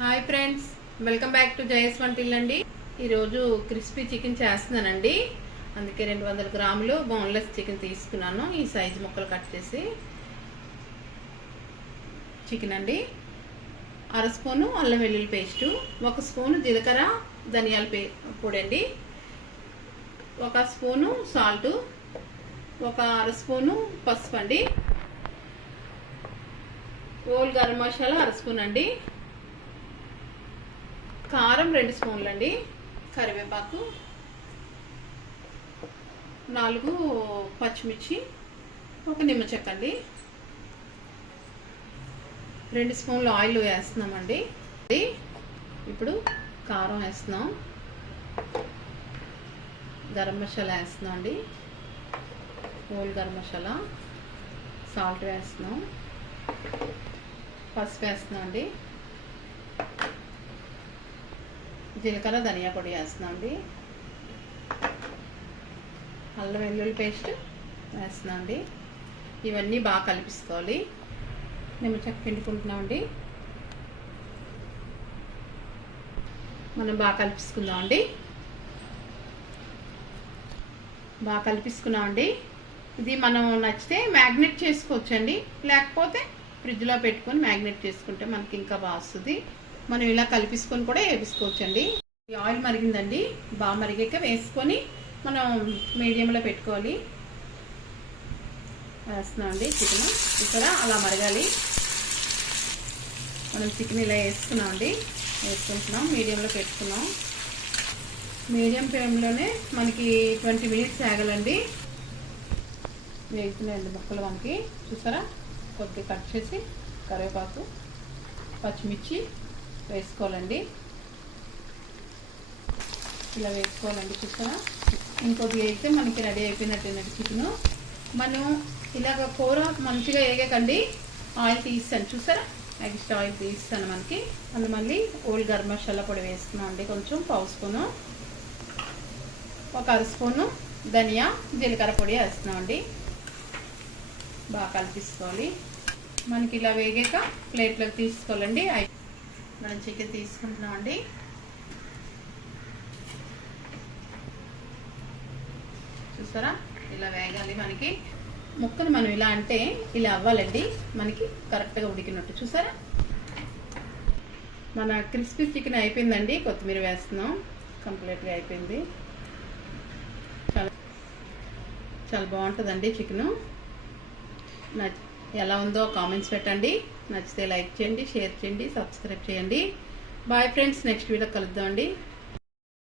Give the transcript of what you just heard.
Hi friends, welcome back to Jaya సvantaillu అండి. ఈరోజు క్రిస్పీ చికెన్ చేస్తున్నానండి. అందుకే 200 గ్రాములు బోన్లెస్ చికెన్ తీసుకున్నాను. ఈ సైజు ముక్కలు కట్ చేసి చికెన్ అండి. 1/2 స్పూను అల్లం వెల్లుల్లి పేస్టు, 1 స్పూను జీలకర్ర ధనియాల పొడి అండి, 1 స్పూను సాల్టు, 1/2 స్పూను పసుపు అండి, హోల్ గరం మసాలా 1/2 స్పూన్ అండి, కారం 2 స్పూన్లు అండి, కరివేపాకు, 4 పచ్చిమిర్చి, 1 నిమ్మ చెక్క అండి, 2 స్పూన్లు ఆయిల్ వేస్తున్నామండి. ఇప్పుడు కారం వేస్తున్నాం, గరం మసాలా వేస్తున్నాం అండి, హోల్ గరం మసాలా, సాల్ట్ వేస్తున్నాం, పసుపు వేస్తున్నాం అండి, జీలకర్ర ధనియా పొడి వేస్తున్నాం అండి, అల్లం వెల్లుల్లి పేస్ట్ వేస్తున్నాం అండి. ఇవన్నీ బాగా కలిపిసుకోవాలి. నిమ్మచెక్క పిండుకుంటున్నామండి. మనం బాగా కలిపిసుకుందామండి. బాగా కలిపిసుకున్నామండి. ఇది మనం నచ్చితే మ్యాగ్నెట్ చేసుకోవచ్చండి, లేకపోతే ఫ్రిడ్జ్లో పెట్టుకొని మ్యాగ్నెట్ చేసుకుంటే మనకి ఇంకా బాగా వస్తుంది. మనం ఇలా కలిపిసుకొని కూడా వేసుకోవచ్చండి. ఆయిల్ మరిగిందండి, బాగా మరిగాక వేసుకొని మనం మీడియంలో పెట్టుకోవాలి. వేస్తున్నామండి చికెన్. ఇక్కడ అలా మరగాలి. మనం చికెన్ ఇలా వేసుకున్నామండి, వేసుకుంటున్నాం, మీడియంలో పెట్టుకున్నాం. మీడియం ఫ్లేమ్లోనే మనకి 20 మినిట్స్ ఆగాలండి. వేగుతున్నాయండి ముక్కలు మనకి. చూసారా, కొద్దిగా కట్ చేసి కరివేపాకు పచ్చిమిర్చి వేసుకోవాలండి. ఇలా వేసుకోవాలండి. చూసారా, ఇంకొద్దిగా అయితే మనకి రెడీ అయిపోయినట్టేనండి చికెను. మనం ఇలాగ కూర మంచిగా వేగకండి, ఆయిల్ తీస్తాను. చూసారా, ఎక్స్ట్రా ఆయిల్ తీస్తాను మనకి. అందులో మళ్ళీ హోల్ గరం మసాలా పొడి వేస్తున్నాం అండి, కొంచెం 1/2 స్పూను, 1/2 స్పూను ధనియా జీలకర్ర పొడి వేస్తున్నాం అండి. బాగా కలిపిసుకోవాలి. మనకి ఇలా వేగాక ప్లేట్లోకి తీసుకోవాలండి. మనం చికెన్ తీసుకుంటున్నాం అండి. చూసారా, ఇలా వేగాలి మనకి. ముక్కను మనం ఇలా అంటే ఇలా అవ్వాలండి, మనకి కరెక్ట్గా ఉడికినట్టు. చూసారా, మన క్రిస్పీ చికెన్ అయిపోయిందండి. కొత్తిమీర వేస్తున్నాం. కంప్లీట్గా అయిపోయింది. చాలా బాగుంటుందండి చికెను. ఎలా ఉందో కామెంట్స్ పెట్టండి. నచ్చితే లైక్ చేయండి, షేర్ చేయండి, సబ్స్క్రైబ్ చేయండి. బాయ్ ఫ్రెండ్స్, నెక్స్ట్ వీడియో కలుద్దామండి.